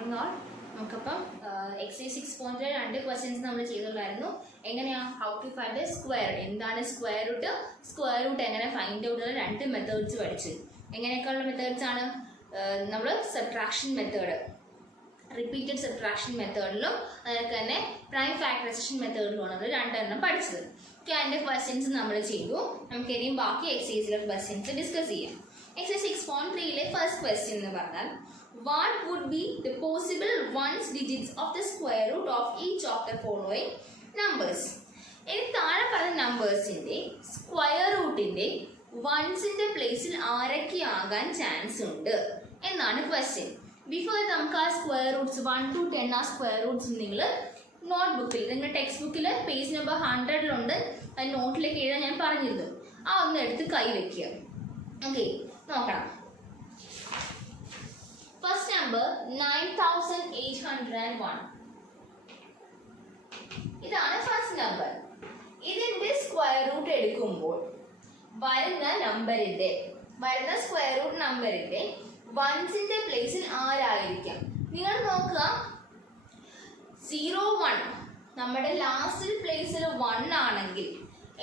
നമുക്കപ്പം excise 6.2 രണ്ട് questions നമ്മൾ ചെയ്തിട്ടുണ്ടായിരുന്നു. എങ്ങനെയാ how to find the square, എന്താണ് സ്ക്വയർ റൂട്ട് എങ്ങനെ ഫൈൻഡ് ഔട്ട് ഉള്ള രണ്ട് മെത്തേഡ്സ് പഠിച്ചു. എങ്ങനെയൊക്കെയുള്ള മെത്തേഡ്സ് ആണ്? നമ്മൾ സബ്ട്രാക്ഷൻ മെത്തേഡ്, റിപ്പീറ്റഡ് സബ്ട്രാക്ഷൻ മെത്തേഡിലും അതൊക്കെ തന്നെ പ്രൈം ഫാക്ടറൈസേഷൻ മെത്തേഡിലുമാണ് നമ്മൾ രണ്ടെണ്ണം പഠിച്ചത്. അതിൻ്റെ ക്വസ്റ്റ്യൻസ് നമ്മൾ ചെയ്തു. നമുക്ക് ഇനിയും ബാക്കി എക്സൈസിലെ ക്വസ്റ്റ്യൻസ് ഡിസ്കസ് ചെയ്യാം. എക്സൈസ് 6.3 ഫസ്റ്റ് ക്വസ്റ്റ്യൻ എന്ന് പറഞ്ഞാൽ what would be the possible ones digits of the square root of each of the following numbers? ഇനി താഴെ പറഞ്ഞ നമ്പേഴ്സിന്റെ സ്ക്വയർ റൂട്ടിന്റെ വൺസിന്റെ പ്ലേസിൽ ആരൊക്കെയാകാൻ ചാൻസ് ഉണ്ട് എന്നാണ് ക്വസ്റ്റ്യൻ. ബിഫോർ നമുക്ക് ആ സ്ക്വയർ റൂട്ട്സ് 1 to 10 ആ സ്ക്വയർ റൂട്ട്സ് നിങ്ങൾ നോട്ട്ബുക്കിൽ, നിങ്ങളുടെ ടെക്സ്റ്റ് ബുക്കിൽ പേജ് നമ്പർ 100 അത് നോട്ടിലേക്ക് എഴുതാൻ ഞാൻ പറഞ്ഞിരുന്നു. ആ ഒന്ന് എടുത്ത് കൈവയ്ക്കുക. ഓക്കെ, നോക്കണം. First number 9801. ഇതാണ് ഫസ്റ്റ് നമ്പർ. ഇതിന്റെ സ്ക്വയർ റൂട്ട് എടുക്കുമ്പോൾ വരുന്ന സ്ക്വയർ റൂട്ട് നമ്പറിന്റെ വൺസിന്റെ പ്ലേസിൽ ആരായിരിക്കാം? നിങ്ങൾ നോക്കുക, 01 നമ്മുടെ ലാസ്റ്റ് പ്ലേസിൽ 1 ആണെങ്കിൽ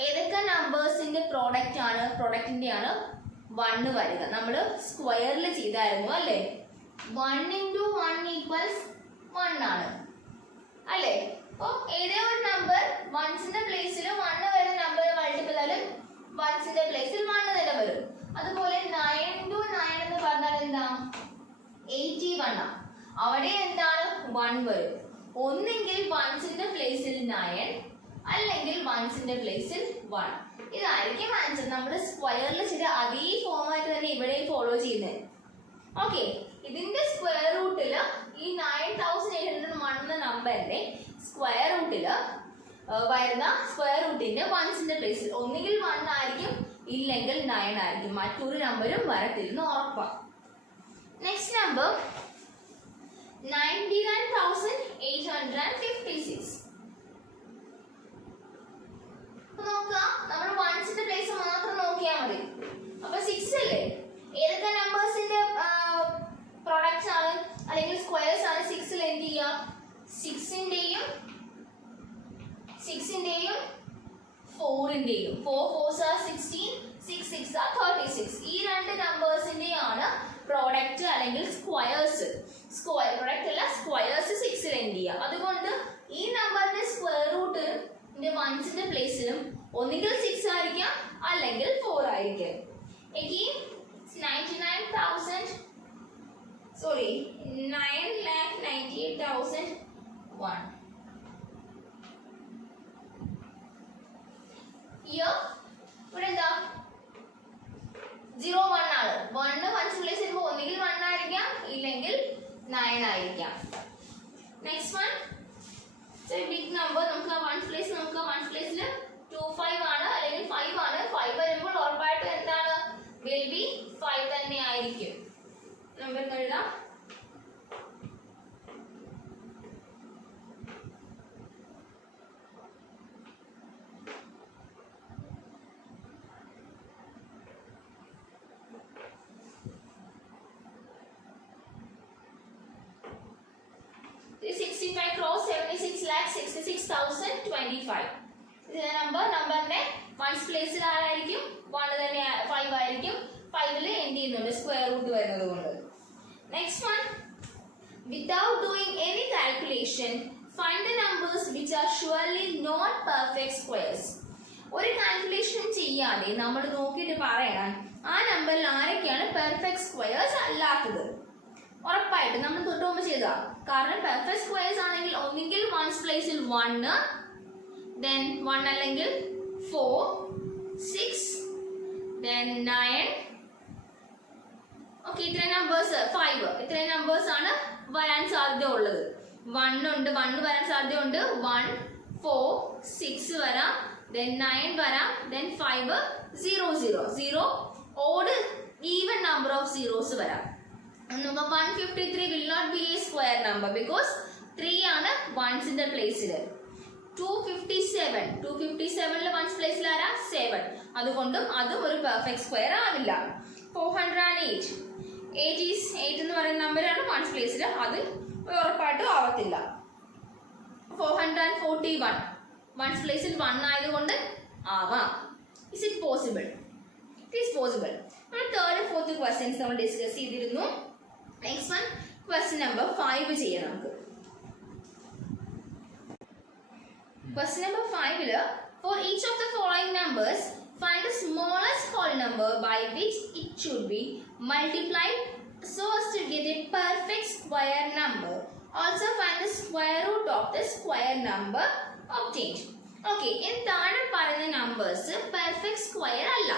ഏതൊക്കെ നമ്പേഴ്സിന്റെ പ്രോഡക്റ്റിന്റെ ആണ് 1 വരിക? നമ്മൾ സ്ക്വയറിൽ ചെയ്തായിരുന്നു അല്ലേ? 1 into 1 equals 1 ആണ് അല്ലേ? അപ്പോൾ ഏതേ ഒരു നമ്പർ വൺസിന്റെ പ്ലേസിൽ 1 വരുന്ന നമ്പർ മൾട്ടിപ്പിൾ ആയാലും വൺസിന്റെ പ്ലേസിൽ 1 തന്നെ വരും. അതുപോലെ 9 into 9 എന്ന് പറഞ്ഞാൽ എന്താ? 81 ആണ്. അവിടെ എന്താണ്? 1 വരും. ഒന്നെങ്കിൽ വൺസിന്റെ പ്ലേസിൽ 9 അല്ലെങ്കിൽ വൺസിന്റെ പ്ലേസിൽ 1. ഇതായിരിക്കും ആൻസർ. നമ്മൾ സ്ക്വയറിൽ ചെയ്ത അതേ ഫോമായിട്ട് തന്നെ ഇവിടെ ഫോളോ ചെയ്യുന്നത്. ഓക്കെ, ഇതിന്റെ സ്ക്വയർ റൂട്ടില് ഈ 9801 എന്ന നമ്പറിന്റെ സ്ക്വയർ റൂട്ടില് വരുന്ന സ്ക്വയർ റൂട്ടിന്റെ വൺസിന്റെ പ്ലേസിൽ ഒന്നുകിൽ 1 ആയിരിക്കും, ഇല്ലെങ്കിൽ 9 ആയിരിക്കും. മറ്റൊരു നമ്പറും വരത്തില്ലെന്ന് ഉറപ്പാണ്. Next number 99856. നോക്കുക, നമ്മൾ വൺസിന്റെ പ്ലേസ് മാത്രം നോക്കിയാൽ മതി. അപ്പൊ 6 അല്ലേ? ഏതൊക്കെ നമ്പേഴ്സിന്റെ പ്രോഡക്ട്സ് ആണ് അല്ലെങ്കിൽ സ്ക്വയേഴ്സ് ആണ് 6ൽ എന്ത് ചെയ്യുക? 6ന്റെയും 4ന്റെയും 4 4s are 16, 6 6 are 36. ഈ രണ്ട് നമ്പേഴ്സിന്റെയാണ് പ്രോഡക്റ്റ് അല്ലെങ്കിൽ സ്ക്വയേഴ്സ്. പ്രോഡക്റ്റ് അല്ല, സ്ക്വയേഴ്സ് 6ൽ എന്ത് ചെയ്യുക? അതുകൊണ്ട് ഈ നമ്പറിന്റെ സ്ക്വയർ റൂട്ടിന്റെ വൺസിന്റെ പ്ലേസിലും ഒന്നുകിൽ 6 ആയിരിക്കാം അല്ലെങ്കിൽ 4 ആയിരിക്കാം. Again 9,98,001. ഇവിടെ എന്താ? 01 ആണ്. 1 വൺസ് പ്ലേസ് ചെയ്യുമ്പോൾ ഒന്നുകിൽ 1 ആയിരിക്കാം, ഇല്ലെങ്കിൽ 9 ആയിരിക്കാം. Next one big number. നമുക്ക് ആ വൺസ് പ്ലേസിൽ 25 ആണ് അല്ലെങ്കിൽ 5 ആണ്. 5 വരുമ്പോൾ ഉറപ്പായിട്ടും എന്താണ്? will be 5 തന്നെ ആയിരിക്കും. നമ്പർ എഴുതാം. Cross 76,66,025. ഇതിന്റെ നമ്പറിന്റെ വൺസ് പ്ലേസിൽ ആരായിരിക്കും? 1 തന്നെ, 5 ആയിരിക്കും. 5ൽ എന്ത് ചെയ്യുന്നുണ്ട്? സ്ക്വയർ റൂട്ട് വരുന്നത് കൊണ്ട്. Next one, without doing any calculation find the numbers which are surely not perfect squares. ഒരു കാൽക്കുലേഷൻ ചെയ്യാതെ നമ്മൾ നോക്കിയിട്ട് പറയണം ആ നമ്പറിൽ ആരൊക്കെയാണ് പെർഫെക്റ്റ് സ്ക്വയേഴ്സ് അല്ലാത്തത്. ഉറപ്പായിട്ട് നമ്മൾ തൊട്ട് മുമ്പ് ചെയ്തതാ. കാരണം പെർഫെക്റ്റ് സ്ക്വയേഴ്സ് ആണെങ്കിൽ ഒന്നുകിൽ വൺസ് പ്ലേസിൽ 1, then 1 അല്ലെങ്കിൽ 4, 6, then 9. ഓക്കെ, ഇത്രയും നമ്പേഴ്സ് 5 ഇത്രയും നമ്പേഴ്സ് ആണ് വരാൻ സാധ്യത ഉള്ളത്. 1 വരാൻ സാധ്യതയുണ്ട്. 1, 4, 6 വരാം, then 9 വരാം, then 5, 0 0 0 odd even number of zeros വരാം. 153 will not be a square number because 3 ആണ് വൺസിന്റെ പ്ലേസിൽ. 257 വൺസ് പ്ലേസിൽ ആരാ? 7. അതുകൊണ്ടും അതും ഒരു പെർഫെക്റ്റ് സ്ക്വയർ ആവില്ല. 408 8 എന്ന് പറയുന്ന നമ്പറാണ് വൺസ് പ്ലേസിൽ, അത് ഉറപ്പായിട്ടും ആവത്തില്ല. 441 വൺസ് പ്ലേസിൽ 1 ആയതുകൊണ്ട് ആവാം. Is it possible? It is possible. നമ്മൾ തേർഡ് ഫോർത്ത് ക്വസ്റ്റ്യൻസ് നമ്മൾ ഡിസ്കസ് ചെയ്തിരുന്നു. നെക്സ്റ്റ് വൺ ക്വസ്റ്റ്യൻ നമ്പർ 5 ചെയ്യാം നമുക്ക്. Question number 5 for each of the following numbers find the smallest whole number by which it should be multiplied so as to get a perfect square number. Also find the square root of the square number obtained. Okay, in താഴെ പറയുന്ന numbers perfect square അല്ല.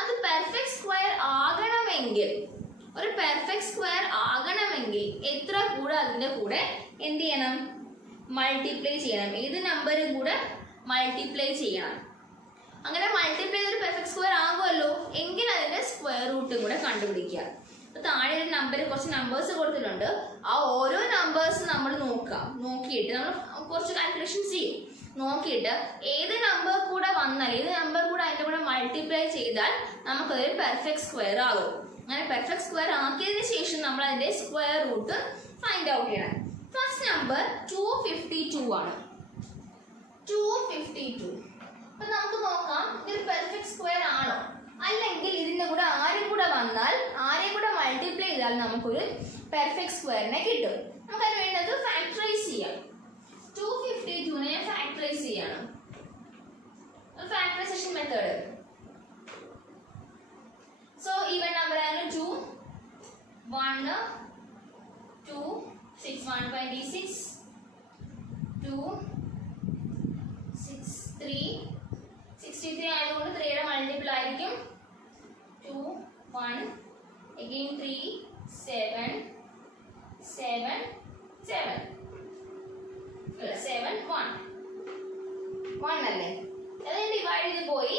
അത് perfect square ആകണമെങ്കിൽ, ഒരു perfect square ആകണമെങ്കിൽ എത്ര കൂടെ അതിൻ്റെ കൂടെ എന്ത് ചെയ്യണം? മൾട്ടിപ്ലൈ ചെയ്യണം. ഏത് നമ്പറും കൂടെ മൾട്ടിപ്ലൈ ചെയ്യണം. അങ്ങനെ മൾട്ടിപ്ലൈ ചെയ്തൊരു പെർഫെക്റ്റ് സ്ക്വയർ ആകുമല്ലോ എങ്കിൽ അതിന്റെ സ്ക്വയർ റൂട്ടും കൂടെ കണ്ടുപിടിക്കുക. അപ്പൊ താഴെ ഒരു നമ്പർ, കുറച്ച് നമ്പേഴ്സ് കൊടുത്തിട്ടുണ്ട്. ആ ഓരോ നമ്പേഴ്സ് നമ്മൾ നോക്കിയിട്ട് നമ്മൾ കുറച്ച് കാൽക്കുലേഷൻസ് ചെയ്യും. നോക്കിയിട്ട് ഏത് നമ്പർ കൂടെ വന്നാൽ, ഏത് നമ്പർ കൂടെ അതിന്റെ കൂടെ മൾട്ടിപ്ലൈ ചെയ്താൽ നമുക്കതൊരു പെർഫെക്റ്റ് സ്ക്വയർ ആകും. അങ്ങനെ പെർഫെക്റ്റ് സ്ക്വയർ ആക്കിയതിന് ശേഷം നമ്മൾ അതിന്റെ സ്ക്വയർ റൂട്ട് ഫൈൻഡ് ഔട്ട് ചെയ്യണം. ഫസ്റ്റ് നമ്പർ 252 ആണ്. 252. അപ്പൊ നമുക്ക് നോക്കാം ഇതൊരു പെർഫെക്റ്റ് സ്ക്വയർ ആണോ, അല്ലെങ്കിൽ ഇതിന്റെ കൂടെ ആരും കൂടെ വന്നാൽ, ആരെയും കൂടെ മൾട്ടിപ്ലൈ ചെയ്താൽ നമുക്കൊരു പെർഫെക്റ്റ് സ്ക്വയറിനെ കിട്ടും. നമുക്കതിന് വേണ്ടത് ഫാക്ടറൈസ് ചെയ്യാം. 252നെ ഫാക്ടറൈസ് ചെയ്യണം. Factorisation method. So even number ആണ് 2 1 2 6 126 2 6 3 63 ആയതുകൊണ്ട് 3യുടെ മൾട്ടിപ്പിൾ ആയിരിക്കും 2 1 again 3 7 7 7 7 1 അല്ലേ? അത് ഡിവൈഡ് ചെയ്ത് പോയി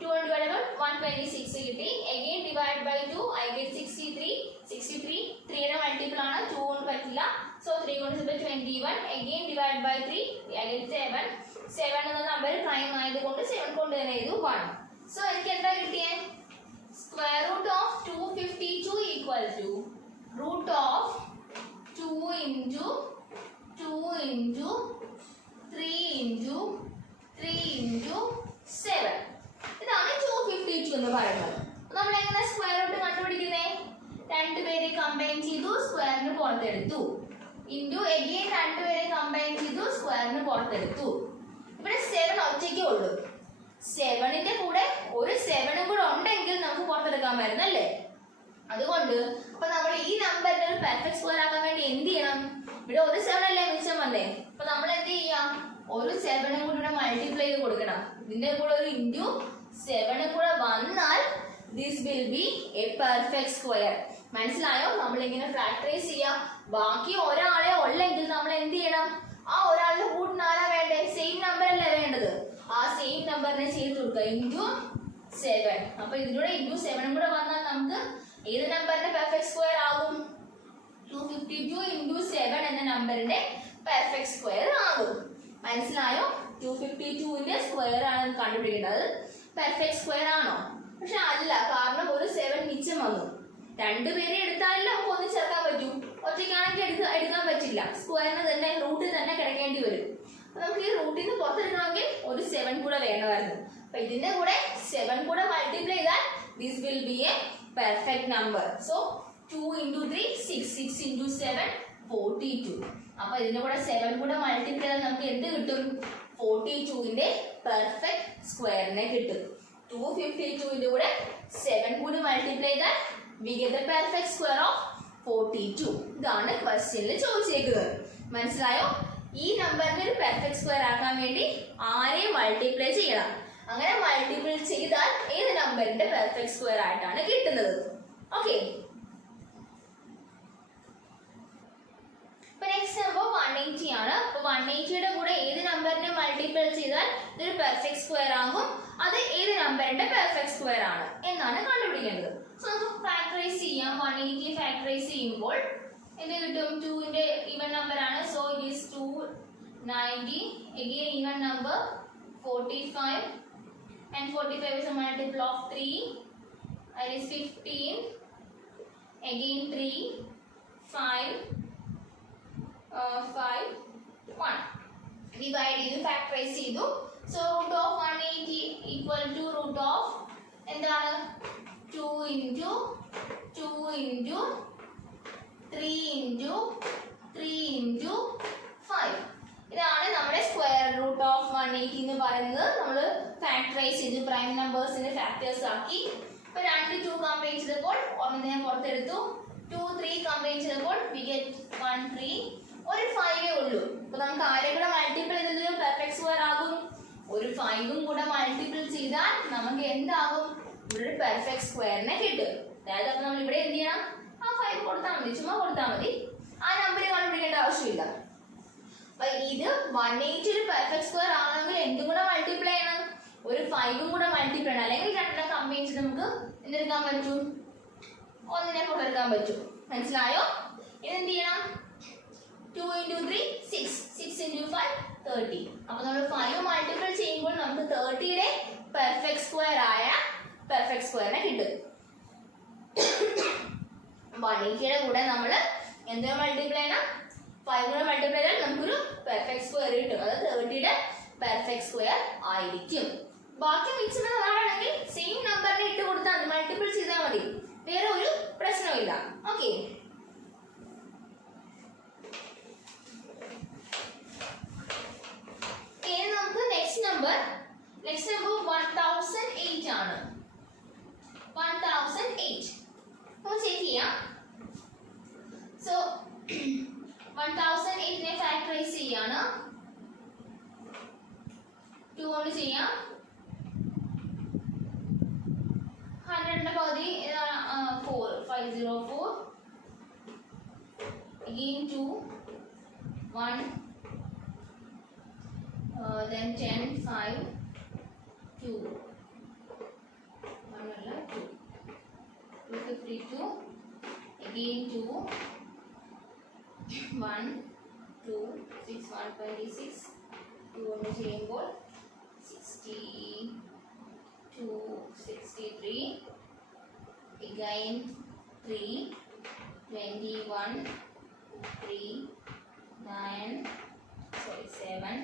2 divided by 126 കിട്ടി. again divide by 2 I get 63 3യുടെ multiple ആണ്, 2 കൊണ്ട് പറ്റില്ല. so 3 കൊണ്ട് 21 again divide by 3 I get 7 എന്ന നമ്പർ പ്രൈം ആയതുകൊണ്ട് 7 കൊണ്ട് തന്നെ എഴുതു 1. സോ എനിക്ക് എന്താ കിട്ടിയേ? Square root of 252 equal to root of 2 into 2 into 3 into 3 into 7. ഇതാണ് 252 എന്ന് പറയുന്നത്. നമ്മൾ എങ്ങനെ സ്ക്വയർ റൂട്ട് കണ്ടുപിടിക്കുന്നേ? രണ്ടുപേരെ കമ്പൈൻ ചെയ്തു, സ്ക്വയറിന് പുറത്തെടുത്തു. ഇൻറ്റു എഗെയിൻ രണ്ടുപേരെ കമ്പൈൻ ചെയ്തു, സ്ക്വയറിന് പുറത്തെടുത്തു. ഇവിടെ 7 ഒറ്റയ്ക്കേ ഉള്ളൂ. 7ന്റെ കൂടെ ഒരു 7 കൂടെ ഉണ്ടെങ്കിൽ നമുക്ക് പുറത്തെടുക്കാമായിരുന്നു അല്ലേ? അതുകൊണ്ട് അപ്പൊ നമ്മൾ ഈ നമ്പറിന്റെ ഒരു പെർഫെക്റ്റ് സ്ക്വയർ ആക്കാൻ വേണ്ടി എന്ത് ചെയ്യണം? ഇവിടെ ഒരു 7 അല്ലേ മിച്ചം വന്നേ. അപ്പൊ നമ്മൾ എന്ത് ചെയ്യാം? ഒരു 7 കൂടി ഇവിടെ മൾട്ടിപ്ലൈ ചെയ്ത് കൊടുക്കണം. ഇതിന്റെ കൂടെ ഒരു ഇൻറ്റു 7 കൂടെ വന്നാൽ this will be a perfect square. മനസ്സിലായോ? നമ്മൾ ഇങ്ങനെ ഫാക്ടറൈസ് ചെയ്യാം. ബാക്കി ഒരാളെ ഉള്ളെങ്കിൽ നമ്മൾ എന്ത് ചെയ്യണം? ആ ഒരാളുടെ കൂട്ടിന് ആരാ വേണ്ടേ? സെയിം നമ്പർ അല്ലേ വേണ്ടത്? ആ സെയിം നമ്പറിനെ ചെയ്ത് കൊടുക്കുക ഇൻറ്റു 7. അപ്പൊ ഇതിലൂടെ ഇൻറ്റു 7 കൂടെ വന്നാൽ നമുക്ക് ഏത് നമ്പറിന്റെ പെർഫെക്റ്റ് സ്ക്വയർ ആകും? 252 ഇൻറ്റു 7 എന്ന നമ്പറിന്റെ പെർഫെക്റ്റ് സ്ക്വയർ ആകും. മനസ്സിലായോ? 252ന്റെ സ്ക്വയർ ആണ് കണ്ടുപിടിക്കേണ്ടത്. പെർഫെക്റ്റ് സ്ക്വയർ ആണോ? പക്ഷെ അല്ല, കാരണം ഒരു 7 മിച്ചം വന്നു. രണ്ടുപേരെ എടുത്താലല്ലേ നമുക്ക് ഒന്നും ചേർക്കാൻ പറ്റൂ. ഒറ്റയ്ക്കാണെങ്കിൽ എടുക്കാൻ പറ്റില്ല. സ്ക്വയറിന് തന്നെ റൂട്ടിൽ തന്നെ കിടക്കേണ്ടി വരും. അപ്പൊ നമുക്ക് ഈ റൂട്ടിൽ നിന്ന് പുറത്തെടുക്കണമെങ്കിൽ ഒരു 7 കൂടെ വേണമായിരുന്നു. അപ്പൊ ഇതിന്റെ കൂടെ 7 കൂടെ മൾട്ടിപ്ലൈ ചെയ്താൽ this will be a perfect number. So 2 into 3 6 6 into 7 42. അപ്പൊ ഇതിന്റെ കൂടെ 7 കൂടെ മൾട്ടിപ്ലൈ ചെയ്താൽ നമുക്ക് എന്ത് കിട്ടും? 42ന്റെ പെർഫെക്റ്റ് സ്ക്വയറിനെ കിട്ടും. 252ന്റെ കൂടെ 7 കൂടി മൾട്ടിപ്ലൈ ചെയ്താൽ we get the perfect square of 42. ഇതാണ് ക്വസ്റ്റ്യനിൽ ചോദിച്ചേക്കുന്നത്. മനസ്സിലായോ? ഈ നമ്പറിന് ഒരു പെർഫെക്റ്റ് സ്ക്വയർ ആക്കാൻ വേണ്ടി ആരെയും മൾട്ടിപ്ലൈ ചെയ്യണം. അങ്ങനെ മൾട്ടിപ്ലൈ ചെയ്താൽ ഏത് നമ്പറിന്റെ പെർഫെക്റ്റ് സ്ക്വയർ ആയിട്ടാണ് കിട്ടുന്നത്. ഓക്കെ, നെക്സ്റ്റ് നമ്പർ 180 ആണ്. അപ്പൊ 180യുടെ കൂടെ ഏത് നമ്പറിനെ മൾട്ടിപ്ലൈ ചെയ്താൽ ഇതൊരു പെർഫെക്റ്റ് സ്ക്വയർ ആകും, അത് ഏത് നമ്പറിന്റെ പെർഫെക്റ്റ് സ്ക്വയർ ആണ് എന്നാണ് കണ്ടുപിടിക്കേണ്ടത്. സോ നമുക്ക് ഫാക്ടറൈസ് ചെയ്യാം. 180 ഫാക്ടറൈസ് ചെയ്യുമ്പോൾ എന്ത് കിട്ടും? 2ന്റെ ഈവൻ നമ്പർ ആണ്. So it is 290. again even number 45 and 45 is a multiple of 3. That is 15. again 3 5 5 1 divide ചെയ്തു ഫാക്ടറൈസ് ചെയ്തു. So root of 180 equal to root of എന്താണ് 2 ഇൻറ്റു 2 ഇൻറ്റു 3 ഇൻറ്റു 3 ഇൻറ്റു 5. ഇതാണ് നമ്മുടെ സ്ക്വയർ റൂട്ട് ഓഫ് 180 എന്ന് പറയുന്നത്. നമ്മൾ factorise ചെയ്തു, prime നമ്പേഴ്സിന്റെ factors ആക്കി. ഇപ്പൊ 2 2 കമ്പൈൻ ചെയ്തപ്പോൾ ഒന്നിനെ പുറത്തെടുത്തു, 2 3 കമ്പൈൻ ചെയ്തപ്പോൾ വി ഗെറ്റ് 1 3. ഒരു 5 ഉള്ളൂ. അപ്പൊ നമുക്ക് ആരെ കൂടെ മൾട്ടിപ്പിൾ ചെയ്തത് പെർഫെക്റ്റ് സ്ക്വയർ ആകും. ഒരു 5ഉം കൂടെ മൾട്ടിപ്പിൾ ചെയ്താൽ നമുക്ക് എന്താകും? ഇവിടെ ഒരു പെർഫെക്റ്റ് സ്ക്വയറിനെ കിട്ടും. അതായത് അപ്പൊ നമ്മൾ ഇവിടെ എന്ത് ചെയ്യണം? ആ 5 കൊടുത്താൽ മതി, ചുമ്മാ കൊടുത്താൽ മതി. ആ നമ്പർ കണ്ടുപിടിക്കേണ്ട ആവശ്യമില്ല. അപ്പൊ ഇത് 180 ഒരു പെർഫെക്റ്റ് സ്ക്വയർ ആണെങ്കിൽ എന്തും കൂടെ മൾട്ടിപ്ലൈ ചെയ്യണം? ഒരു 5ഉം കൂടെ മൾട്ടിപ്ലൈ ചെയ്യണം. അല്ലെങ്കിൽ രണ്ടെണ്ണം കമ്പൈൻ ചെയ്ത് നമുക്ക് എന്തെടുക്കാൻ പറ്റും? ഒന്നിനെ പുറത്തെടുക്കാൻ പറ്റും. മനസ്സിലായോ? ഇതെന്ത് ചെയ്യണം? 2 ഇൻറ്റു 3 6 6 ഇൻറ്റു 5 30. അപ്പൊ നമ്മൾ 5 മൾട്ടിപ്പിൾ ചെയ്യുമ്പോൾ നമുക്ക് 30യുടെ പെർഫെക്റ്റ് സ്ക്വയർ ആയ പെർഫെക്റ്റ് സ്ക്വയറിനെ കിട്ടും. 180യുടെ കൂടെ നമ്മൾ എന്ത് മൾട്ടിപ്ലൈ ചെയ്യണം? 5 കൂടെ മൾട്ടിപ്ലൈ ചെയ്താൽ നമുക്കൊരു പെർഫെക്റ്റ് സ്ക്വയർ കിട്ടും. അത് 30യുടെ പെർഫെക്റ്റ് സ്ക്വയർ ആയിരിക്കും. ബാക്കി മിക്സ് ആണെങ്കിൽ സെയിം നമ്പറിനെ ഇട്ട് കൊടുത്താൽ മതി, മൾട്ടിപ്പിൾ ചെയ്താൽ മതി, വേറെ ഒരു പ്രശ്നമില്ല. ഓക്കെ, നമുക്ക് നെക്സ്റ്റ് നമ്പർ 1008 ആണ്. 1008 നമുക്ക് ചെക്ക് ചെയ്യാം. സോ 1008നെ ഫാക്ടറൈസ് ചെയ്യാണ്. 2 കൊണ്ട് ചെയ്യാം. 100ന്റെ പകുതി 4 504 again 2 1 then 10 5 2 1 അല്ല 2 252 again 2 1 2 6 126 2 കൊണ്ട് ചെയ്യുമ്പോൾ 62 63 again 3 21 3 9 sorry 7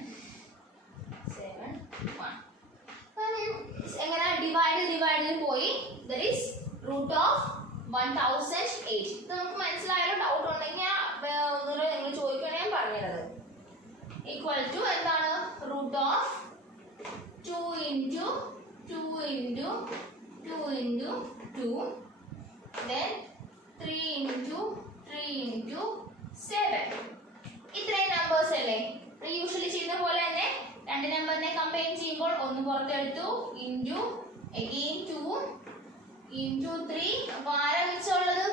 7 1. എങ്ങനെ ഡിവൈഡ് പോയി. That is root of 1008. നമുക്ക് മനസ്സിലായാലും ഡൗട്ട് ഉണ്ടെങ്കിൽ നിങ്ങൾ ചോദിക്കണേ ഞാൻ പറഞ്ഞത്. ഈക്വൽ ടു എന്താണ്? Root of 2 into 2 into 2 into 2 then 3 into 3 into 7. ഇത്രയും നമ്പേഴ്സ് അല്ലേ? യൂഷ്വലി ചെയ്യുന്ന പോലെ തന്നെ രണ്ട് നമ്പറിനെ കമ്പൈൻ ചെയ്യുമ്പോൾ ഒന്ന് പുറത്തെടുത്തു, ഇൻറ്റു അഗെയിൻ 2 ഇൻറ്റു 3. അപ്പൊ ആരാ മിച്ചമുള്ളത്?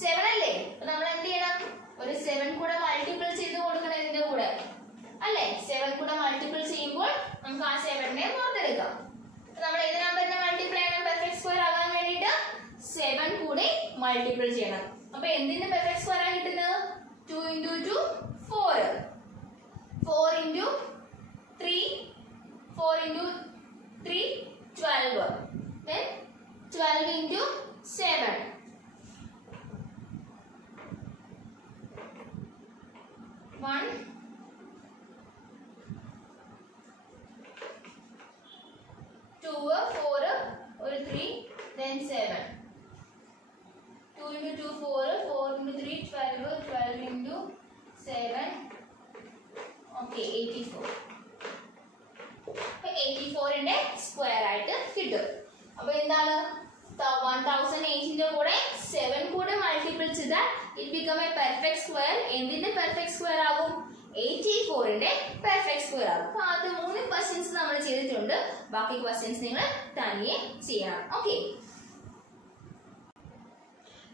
7 അല്ലേ? അപ്പൊ നമ്മൾ എന്ത് ചെയ്യണം? ഒരു 7 കൂടെ മൾട്ടിപ്പിൾ ചെയ്ത് കൊടുക്കണം ഇതിന്റെ കൂടെ അല്ലേ? 7 കൂടെ മൾട്ടിപ്പിൾ ചെയ്യുമ്പോൾ നമുക്ക് ആ 7നെ പുറത്തെടുക്കാം. നമ്മൾ ഏത് നമ്പറിനെ മൾട്ടിപ്ലൈ ചെയ്യണം? പെർഫെക്റ്റ് സ്ക്വയർ ആകാൻ വേണ്ടിയിട്ട് 7 കൂടി മൾട്ടിപ്പിൾ ചെയ്യണം. അപ്പൊ എന്തിന്റെ പെർഫെക്റ്റ് സ്ക്വയർ ആണ് കിട്ടുന്നത്? 2 into 2 4 4 into 3 4 into 3 12 then 12 into 7 1 2 4 ഒരു 3 then 7 2 into 2 4 4 into 3 12 12 into 7 okay 84. 84ന്റെ square ആയിട്ട് കിട്ടും. അപ്പോൾ എന്താണ് 1008ന്റെ കൂടെ 7 കൂടെ മൾട്ടിപ്പിൾ ചെയ്താൽ it become a perfect square. എന്തിന്റെ പെർഫെക്റ്റ് സ്ക്വയർ ആകും? 84ന്റെ പെർഫെക്റ്റ് സ്ക്വയർ ആകും. അപ്പോൾ ആദ്യ 3 ക്വസ്റ്റ്യൻസ് നമ്മൾ ചെയ്തിട്ടുണ്ട്. ബാക്കി ക്വസ്റ്റ്യൻസ് നിങ്ങൾ തനിയെ ചെയ്യണം. ഓക്കെ,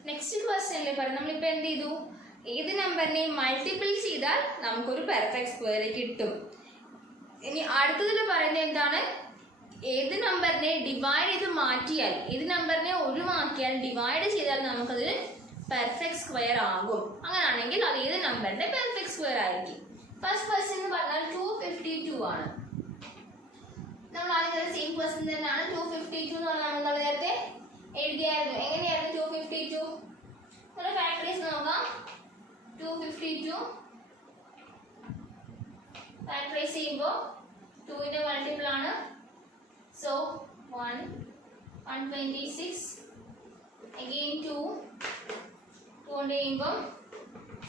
നെക്സ്റ്റ് ക്വസ്റ്റ്യനിൽ പറയും നമ്മളിപ്പോൾ എന്ത് ചെയ്തു? ഏത് നമ്പറിനെ മൾട്ടിപ്പിൾ ചെയ്താൽ നമുക്കൊരു പെർഫെക്റ്റ് സ്ക്വയർ കിട്ടും. ഇനി അടുത്തതിൽ പറയുന്നത് എന്താണ്? ഏത് നമ്പറിനെ ഡിവൈഡ് ചെയ്ത് മാറ്റിയാൽ, ഏത് നമ്പറിനെ ഒഴിവാക്കിയാൽ ഡിവൈഡ് ചെയ്താൽ നമുക്കതിൽ പെർഫെക്റ്റ് സ്ക്വയർ ആകും. അങ്ങനെയാണെങ്കിൽ അത് ഏത് നമ്പറിന്റെ പെർഫെക്റ്റ് സ്ക്വയർ ആയിരിക്കും? ഫസ്റ്റ് ക്വസ്റ്റ്യൻ എന്ന് പറഞ്ഞാൽ 252 ആണ്. നമ്മൾ ആദ്യം സെയിം ക്വസ്റ്റ്യൻ തന്നെയാണ്. 252 എന്ന് പറഞ്ഞാൽ നമ്മൾ നേരത്തെ എഴുതിയായിരുന്നു. എങ്ങനെയായിരുന്നു 252? ഫാക്ടറീസ് നോക്കാം. 252 ഫാക്ടറൈസ് ചെയ്യുമ്പോൾ 2ന്റെ മൾട്ടിപ്പിൾ ആണ്. സോ 126 again 2 കൊണ്ട് ചെയ്യുമ്പോൾ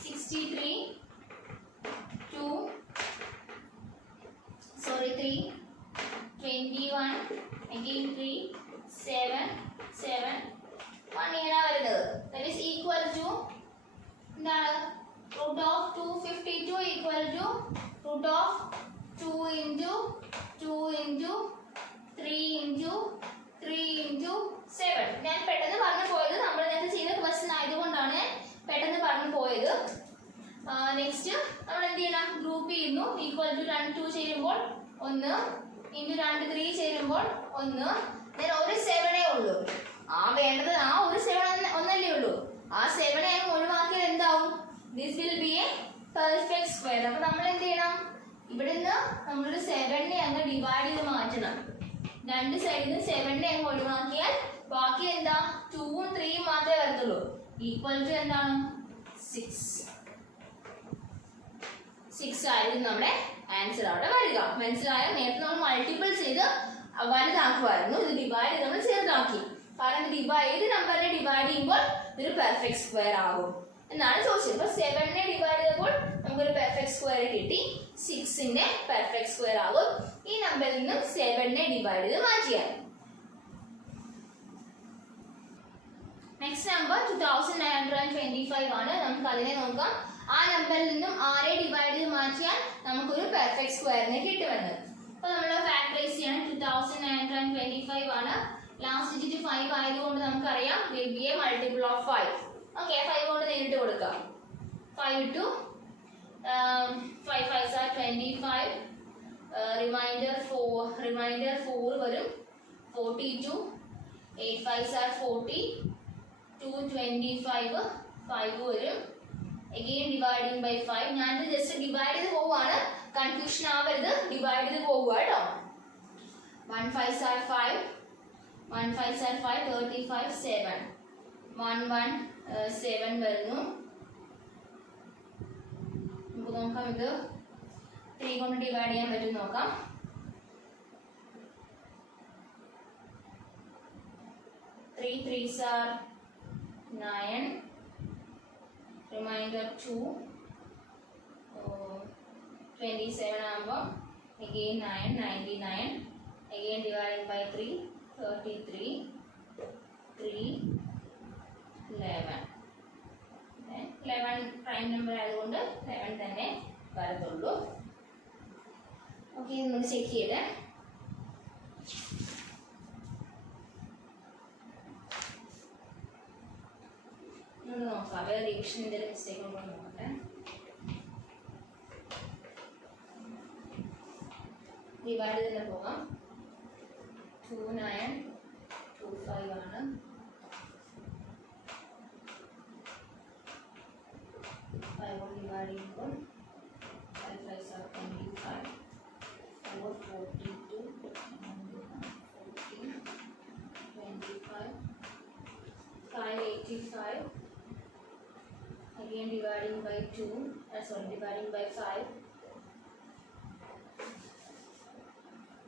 63 2 sorry 3 21 again 3 7 7 1 ഇങ്ങനെ വരുന്നത്. that is equal to എന്താണ് root of 252 equal to root of 2 into 2 into 3 into 3 into 7. ഞാൻ പെട്ടെന്ന് പറഞ്ഞു പോയത് നമ്മൾ നേരത്തെ ചെയ്ത ക്വസ്റ്റ്യൻ ആയതുകൊണ്ടാണ് പെട്ടെന്ന് പറഞ്ഞു പോയത്. നെക്സ്റ്റ് നമ്മൾ എന്ത് ചെയ്യണം, ഗ്രൂപ്പ് ചെയ്യുന്നു. ഈക്വൽ ടു 2 ചേരുമ്പോൾ 1 ഇൻറ്റു 2 3 ചേരുമ്പോൾ 1. ഒരു 7 ഉള്ളൂ. വേണ്ടത് ആ ഒരു 7 ഒന്നല്ലേ ഉള്ളൂ. ആ 7 അങ്ങ് ഒഴിവാക്കിയാൽ എന്താവും, this will be A perfect square. അപ്പൊ നമ്മൾ എന്ത് ചെയ്യണം, ഇവിടുന്ന് നമ്മളൊരു 7 അങ്ങ് ഡിവൈഡ് ചെയ്ത് മാറ്റണം. രണ്ട് സൈഡിൽ നിന്ന് 7 അങ്ങ് ഒഴിവാക്കിയാൽ ബാക്കി എന്താ 2ഉം 3ഉം മാത്രമേ വരത്തുള്ളൂ. ഈക്വൽ ടു എന്താണ് 6 ആയിരുന്നു നമ്മുടെ ആൻസർ അവിടെ വരിക. മനസ്സിലായോ? നേരത്തെ നമ്മൾ മൾട്ടിപ്പിൾ ചെയ്ത് വലുതാക്കുമായിരുന്നു. ഇത് ഡിവൈഡ് ചെയ്ത് നമ്മൾ ചെറുതാക്കി. കാരണം ഏത് നമ്പറിനെ ഡിവൈഡ് ചെയ്യുമ്പോൾ ഇതൊരു പെർഫെക്റ്റ് സ്ക്വയർ ആകും എന്നാണ് ചോദിച്ചത്. അപ്പൊ 7നെ ഡിവൈഡ് ചെയ്തപ്പോൾ നമുക്കൊരു പെർഫെക്റ്റ് സ്ക്വയർ കിട്ടി. 6ന്റെ പെർഫെക്റ്റ് സ്ക്വയർ ആകും. ഈ നമ്പറിൽ നിന്നും 7നെ ഡിവൈഡ് ചെയ്ത് മാറ്റിയാൽ. നെക്സ്റ്റ് നമ്പർ 2925 ആണ്. നമുക്ക് അതിനെ നോക്കാം. ആ നമ്പറിൽ നിന്നും 6 ഡിവൈഡ് ചെയ്ത് മാറ്റിയാൽ നമുക്കൊരു പെർഫെക്റ്റ് സ്ക്വയറിനെ കിട്ടുമെന്ന്. അപ്പൊ നമ്മൾ ഫാക്ടറൈസ് ചെയ്യണം. 2925 ആണ്. ലാസ്റ്റ് ഡിജിറ്റ് 5 ആയതുകൊണ്ട് നമുക്കറിയാം will be a multiple of 5. Okay, 5 കൊണ്ട് നേരിട്ട് കൊടുക്കാം. 5 ഇട്ടു. 5 5s are 25. റിമൈൻഡർ 4 വരും. 42. 8 5s are 40. 225 5 വരും. again dividing by 5. ഞാൻ ജസ്റ്റ് ഡിവൈഡ് ചെയ്ത് പോവാണ്, കൺഫ്യൂഷൻ ആവരുത്. ഡിവൈഡ് ചെയ്ത് പോവുക കേട്ടോ. 1 5s are 5. 1 5s are 5. 35 7. 1 1 7 വരുന്നു. നമുക്ക് നോക്കാം ഇത് 3 കൊണ്ട് ഡിവൈഡ് ചെയ്യാൻ പറ്റും നോക്കാം. 3 3s are 9. Remainder 2. 27 ആകുമ്പോൾ again 9 99. again dividing by 3 33 3 11. 11 prime number ആയതുകൊണ്ട് 11 തന്നെ വരത്തുള്ളൂ. ഓക്കെ, നമുക്ക് ചെക്ക് ചെയ്തേ. നോക്കാം വേറെ റിവിഷൻ എന്തെങ്കിലും മിസ്റ്റേക്ക് ഉണ്ടോ നോക്കട്ടെ. ഡിവൈഡ് തന്നെ പോകാം. 2925 ആണ്. 5 കൊണ്ട് ഡിവൈഡ് ചെയ്യുമ്പോൾ 5 5s are 25. 4 42 40 25 5 85. again dividing by 2, dividing by 5,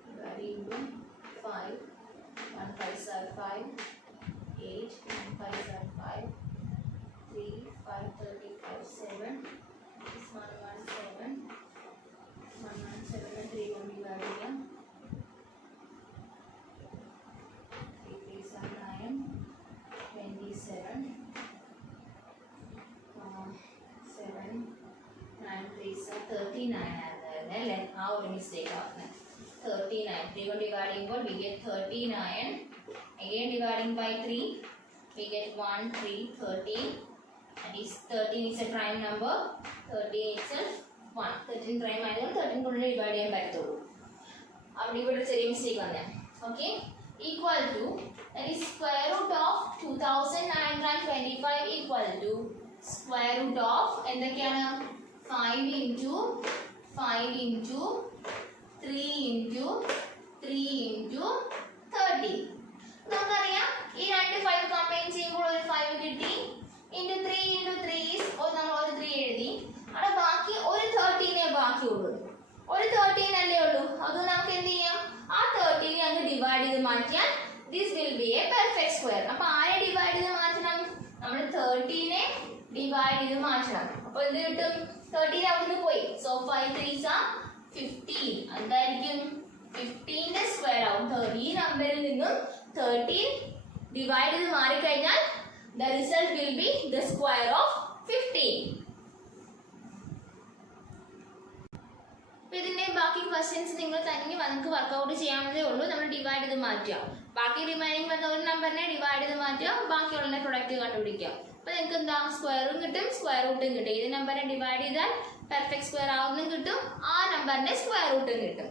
dividing by 5, 1 5s are 5, 8, 1 5s are 5, 3 5 35 7, this 1 1 7, 1 1 7 and 3 1 dividing here, 3 3s are 9, 27, 7 9 3s are 39 ആയിരുന്നല്ലേ. ആ ഒരു മിസ്റ്റേക്ക് ആവുന്നത്. 39 3 കൊണ്ട് ഡിവൈഡ് ചെയ്യുമ്പോൾ we get 39. again dividing by 3 we get 1 3 30. that is 13 is a prime number. 30 itself 1. 13 prime ആയതുകൊണ്ട് 13 കൊണ്ട് divide ചെയ്യാൻ പറ്റത്തുള്ളൂ. അവിടെ ഇവിടെ ചെറിയ മിസ്റ്റേക്ക് വന്നേ. Okay, equal to, that is square root of 2925 equal to square root of എന്തൊക്കെയാണ് 5 into 5 into 3 into 3 into 30. നമുക്കറിയാം ഈ രണ്ട് 5 കമ്പൈൻ ചെയ്യുമ്പോൾ ഒരു 5 കിട്ടി. into 3 into 3 is നമ്മൾ ഒരു 3 എഴുതി. അവിടെ ബാക്കി ഒരു 13 ബാക്കിയുള്ളൂ. ഒരു this will be a perfect square. അപ്പോൾ ആരെ ഡിവൈഡ് ചെയ്ത് മാറ്റണം? നമ്മൾ 13നെ ഡിവൈഡ് ചെയ്ത് മാറ്റണം. അപ്പോൾ എന്ത് കിട്ടും? 13 അവിടുന്ന് പോയി. So 5 3s are 15. എന്തായിരിക്കും? 15ന്റെ സ്ക്വയർ ആവും. ഈ നമ്പറിൽ നിന്നും 13 ഡിവൈഡ് ചെയ്ത് മാറിക്കഴിഞ്ഞാൽ the result will be the square of 15. ഇതിന്റെ ബാക്കി ക്വസ്റ്റ്യൻസ് നിങ്ങൾ തന്നെ നിങ്ങൾക്ക് വർക്ക്ഔട്ട് ചെയ്യാവുന്നതേ ഉള്ളൂ. നമ്മൾ ഡിവൈഡ് ചെയ്ത് മാറ്റുക. ബാക്കി റിമൈനിങ് വരുന്ന ഒരു നമ്പറിനെ ഡിവൈഡ് ചെയ്ത് മാറ്റുക, ബാക്കിയുള്ള പ്രൊഡക്റ്റ് കണ്ടുപിടിക്കുക. അപ്പോൾ നിങ്ങൾക്ക് എന്താ? സ്ക്വയറും കിട്ടും, സ്ക്വയർ റൂട്ടും കിട്ടും. ഏത് നമ്പറിനെ ഡിവൈഡ് ചെയ്താൽ പെർഫെക്റ്റ് സ്ക്വയർ ആവുന്നതും കിട്ടും, ആ നമ്പറിന്റെ സ്ക്വയർ റൂട്ടും കിട്ടും.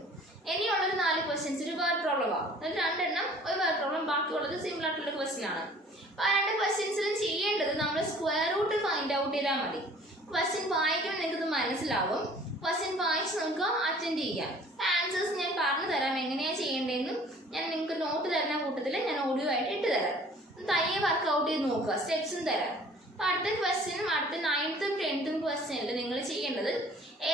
ഇനിയുള്ളൊരു 4 ക്വസ്റ്റ്യൻസ് ഒരു വേർഡ് പ്രോബ്ലം ആണ്. അതിൽ 2 എണ്ണം ഒരു വേർഡ് പ്രോബ്ലം, ബാക്കിയുള്ളത് സിമ്പിൾ ആയിട്ടുള്ള ക്വസ്റ്റ്യൻ ആണ്. അപ്പോൾ ആ 2 ക്വസ്റ്റ്യൻസിലും ചെയ്യേണ്ടത് നമ്മൾ സ്ക്വയർ റൂട്ട് ഫൈൻഡ് ഔട്ട് ചെയ്താൽ മതി. ക്വസ്റ്റ്യൻ വായിക്കുമ്പോൾ നിങ്ങൾക്കത് മനസ്സിലാവും. ക്വസ്റ്റ്യൻ വായിച്ച് നമുക്ക് അറ്റൻഡ് ചെയ്യാം. ആൻസേഴ്സ് ഞാൻ പറഞ്ഞു തരാം എങ്ങനെയാണ് ചെയ്യേണ്ടതെന്നും ഞാൻ നിങ്ങൾക്ക് നോട്ട് തരുന്ന കൂട്ടത്തിൽ ഞാൻ ഓഡിയോ ആയിട്ട് ഇട്ട് തരാം. തയ്യെ വർക്ക്ഔട്ട് ചെയ്ത് നോക്കുക, സ്റ്റെപ്സും തരാം. അപ്പോൾ അടുത്ത ക്വസ്റ്റ്യനും അടുത്ത 9th 10th ക്വസ്റ്റ്യനിൽ നിങ്ങൾ ചെയ്യേണ്ടത്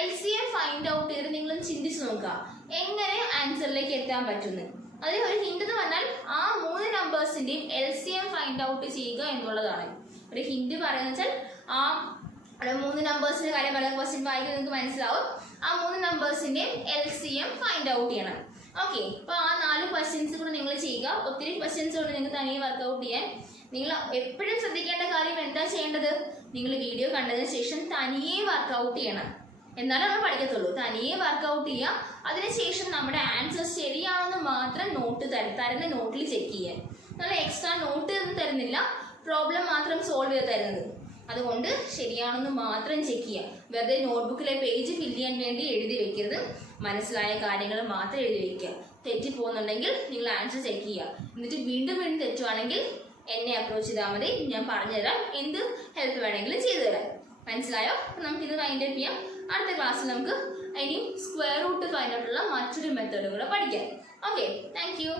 LCM ഫൈൻഡ് ഔട്ട് ചെയ്തിട്ട് നിങ്ങൾ ചിന്തിച്ച് നോക്കുക എങ്ങനെ ആൻസറിലേക്ക് എത്താൻ പറ്റുന്നു. അതിൽ ഒരു ഹിന്റ് എന്ന് പറഞ്ഞാൽ ആ 3 നമ്പേഴ്സിന്റെയും LCM ഫൈൻഡ് ഔട്ട് ചെയ്യുക എന്നുള്ളതാണ്. ഒരു ഹിന്റ് പറയുന്നത് വെച്ചാൽ ആ 3 നമ്പേഴ്സിന്റെ കാര്യം പറയുന്ന ക്വസ്റ്റ്യൻ വായിക്കാൻ നിങ്ങൾക്ക് മനസ്സിലാവും. ആ 3 നമ്പേഴ്സിന്റെയും LCM ഫൈൻഡ് ഔട്ട് ചെയ്യണം. ഓക്കെ, അപ്പോൾ ആ 4 ക്വസ്റ്റ്യൻസ് കൂടെ നിങ്ങൾ ചെയ്യുക. ഒത്തിരി ക്വസ്റ്റ്യൻസ് കൊണ്ട് നിങ്ങൾക്ക് തനിയെ വർക്ക്ഔട്ട് ചെയ്യാൻ. നിങ്ങൾ എപ്പോഴും ശ്രദ്ധിക്കേണ്ട കാര്യം എന്താ ചെയ്യേണ്ടത്? നിങ്ങൾ വീഡിയോ കണ്ടതിന് ശേഷം തനിയെ വർക്ക്ഔട്ട് ചെയ്യണം. എന്നാലും നമ്മൾ പഠിക്കത്തുള്ളൂ. തനിയെ വർക്ക്ഔട്ട് ചെയ്യുക. അതിനുശേഷം നമ്മുടെ ആൻസേഴ്സ് ശരിയാണെന്ന് മാത്രം നോട്ട് തരുന്ന നോട്ടിൽ ചെക്ക് ചെയ്യാൻ. നമ്മൾ എക്സ്ട്രാ നോട്ട് ഒന്നും തരുന്നില്ല, പ്രോബ്ലം മാത്രം സോൾവ് ചെയ്ത് തരുന്നത്. അതുകൊണ്ട് ശരിയാണെന്ന് മാത്രം ചെക്ക് ചെയ്യുക. വെറുതെ നോട്ട്ബുക്കിലെ പേജ് ഫില്ല് ചെയ്യാൻ വേണ്ടി എഴുതി വെക്കരുത്. മനസ്സിലായ കാര്യങ്ങൾ മാത്രം എഴുതി വെക്കുക. തെറ്റിപ്പോകുന്നുണ്ടെങ്കിൽ നിങ്ങൾ ആൻസർ ചെക്ക് ചെയ്യുക. എന്നിട്ട് വീണ്ടും തെറ്റുവാണെങ്കിൽ എന്നെ അപ്രോച്ച് ചെയ്താൽ മതി. ഞാൻ പറഞ്ഞുതരാം, എന്ത് ഹെൽപ്പ് വേണമെങ്കിലും ചെയ്തു തരാം. മനസ്സിലായോ? അപ്പം നമുക്കിത് വൈൻഡ് അപ്പ് ചെയ്യാം. അടുത്ത ക്ലാസ്സിൽ നമുക്ക് ഇനി സ്ക്വയർ റൂട്ട് ഫൈൻഡ് ഔട്ടുള്ള മറ്റൊരു മെത്തേഡുകൾ പഠിക്കാം. Okay, thank you.